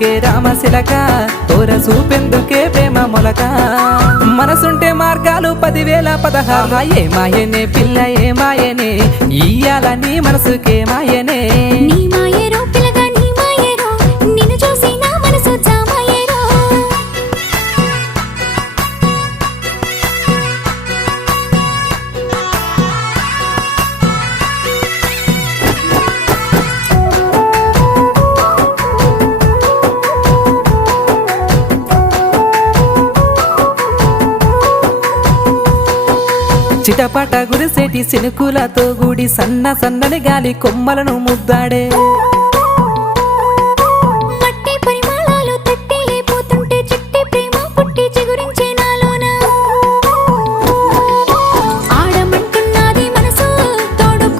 చూపెందుకే రామశిలక తోర చూపెందుకే ప్రేమ మొలక మనసుంటే మార్గాలు 10,000 16 ఏ మాయనే పిల్ల ఏ మాయనే ఇయ్యాల నీ మనసుకే మాయనే నీ మాయరో పిల్లగా నీ మాయరో నిన్ను చూసి నా మనసు జామాయరో చిటపట గురిసేటి సినుకులతో గుడి సన్న సన్నని గాలి కొమ్మలను ముద్దాడే